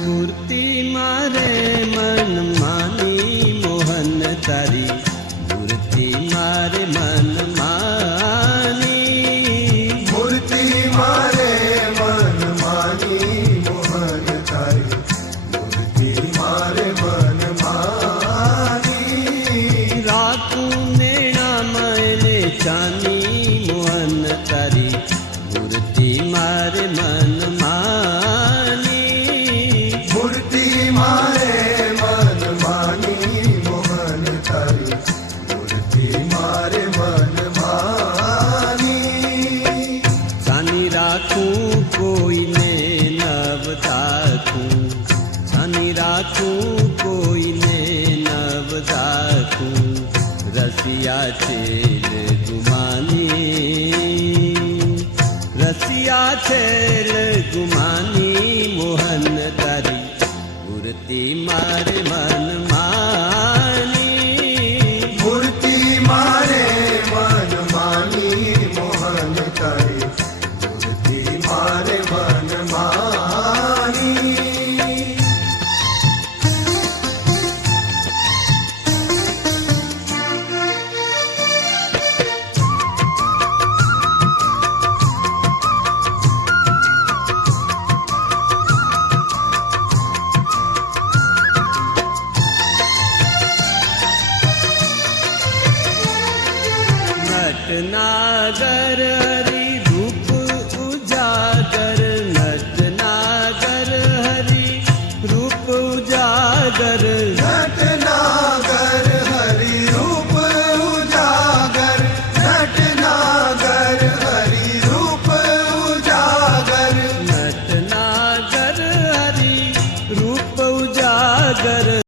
મૂર્તિ મારે મન માની મોહન તારી મૂર્તિ મારે મન માની મૂર્તિ મારે મન માની મોહન તારી મૂર્તિ મારે મન માની રાખું નેણામયને ચાની મોહન તારી મૂર્તિ મારે મન માની મૂર્તિ મારે મન માની મોહન તારી મૂર્તિ મારે મન માની ચાની રાખું કોઈને નવ રાખું ચાની રાખું કોઈને નવ રાખું રસિયા છેલ ગુમાની રસિયા છેલ ગુમાની મોહન તારી મૂર્તિ મારે મન માની મૂર્તિ મારે મન માની મોહન તારી મૂર્તિ મારે મન માની નટનાગર